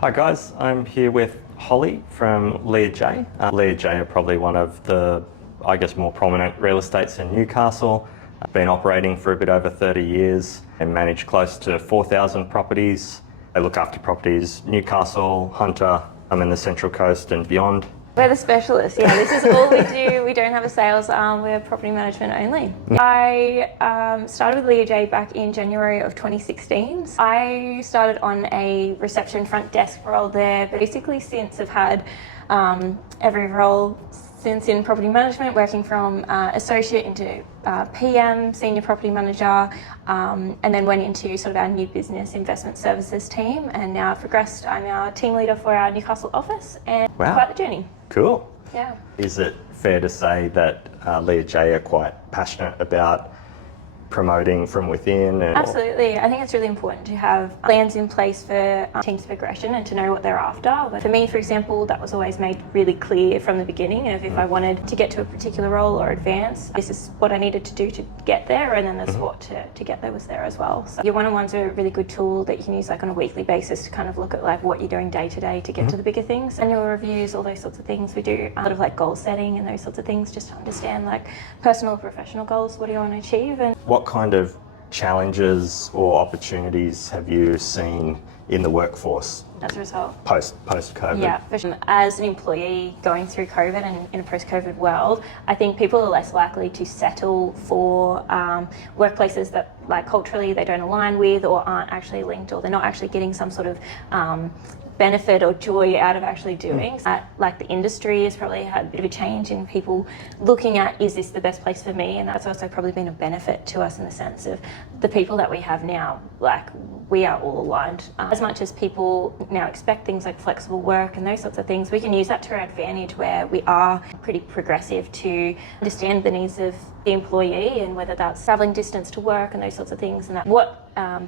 Hi guys, I'm here with Holly from Leah Jay. Leah Jay are probably one of the, more prominent real estates in Newcastle. I've been operating for a bit over 30 years and manage close to 4,000 properties. They look after properties Newcastle, Hunter, I'm in the Central Coast and beyond. We're the specialists, yeah. This is all we do. We don't have a sales arm, we're property management only. I started with Leah Jay back in January of 2016. I started on a reception front desk role there, but basically since I've had every role since in property management, working from associate into PM, senior property manager, and then went into sort of our new business investment services team. And now I've progressed. I'm our team leader for our Newcastle office, and Wow. quite the journey. Cool. Yeah. Is it fair to say that Leah Jay are quite passionate about promoting from within? Absolutely. I think it's really important to have plans in place for teams progression and to know what they're after. But for me, for example, that was always made really clear from the beginning of if I wanted to get to a particular role or advance, this is what I needed to do to get there, and then the support to get there was there as well. So your one-on-ones are a really good tool that you can use like on a weekly basis to kind of look at like what you're doing day to day to get to the bigger things. Annual reviews, all those sorts of things. We do a lot of like goal setting and those sorts of things just to understand like personal or professional goals, what do you want to achieve. And what kind of challenges or opportunities have you seen in the workforce as a result? Post-COVID? Yeah, as an employee going through COVID and in a post-COVID world, I think people are less likely to settle for workplaces that like culturally they don't align with or aren't actually linked, or they're not actually getting some sort of benefit or joy out of actually doing. Like the industry has probably had a bit of a change in people looking at, is this the best place for me? And that's also probably been a benefit to us in the sense of the people that we have now, like we are all aligned. As much as people now expect things like flexible work and those sorts of things, we can use that to our advantage where we are pretty progressive to understand the needs of the employee and whether that's travelling distance to work and those sorts of things, and that what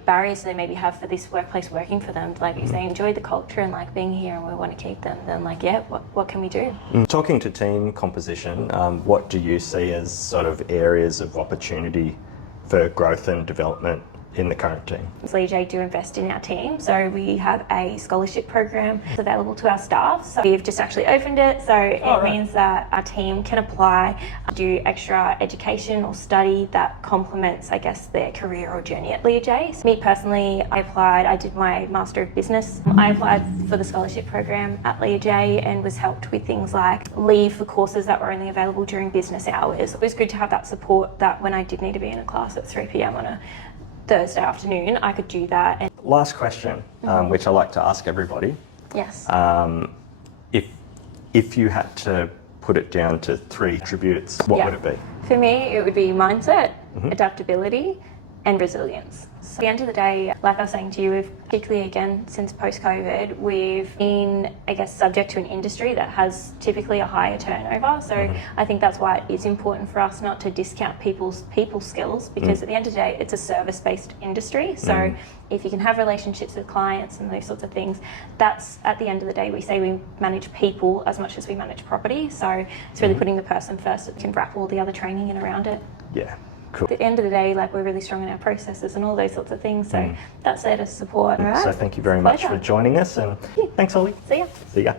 barriers they maybe have for this workplace working for them. Like if they enjoy the culture and like being here and we want to keep them, then like, yeah, what can we do? Talking to team composition, what do you see as sort of areas of opportunity for growth and development in the current team? Leah Jay do invest in our team, so we have a scholarship program available to our staff. So we've just actually opened it, so it means that our team can apply, do extra education or study that complements, I guess, their career or journey at Leah Jay. So me personally, I did my Master of Business. I applied for the scholarship program at Leah Jay and was helped with things like leave for courses that were only available during business hours. It was good to have that support that when I did need to be in a class at 3 p.m. on a Thursday afternoon, I could do that. And last question, which I like to ask everybody. yes. If you had to put it down to 3 attributes, what would it be? For me, it would be mindset, adaptability, and resilience. So at the end of the day, like I was saying to you, particularly again since post-COVID, we've been, I guess, subject to an industry that has typically a higher turnover. So I think that's why it is important for us not to discount people's people skills, because at the end of the day, it's a service-based industry. So if you can have relationships with clients and those sorts of things, that's at the end of the day, we say we manage people as much as we manage property. So it's really putting the person first that can wrap all the other training in around it. Yeah. Cool. At the end of the day, like we're really strong in our processes and all those sorts of things, so that's there to support. So thank you very much for joining us, and thanks, Holly. See ya. See ya.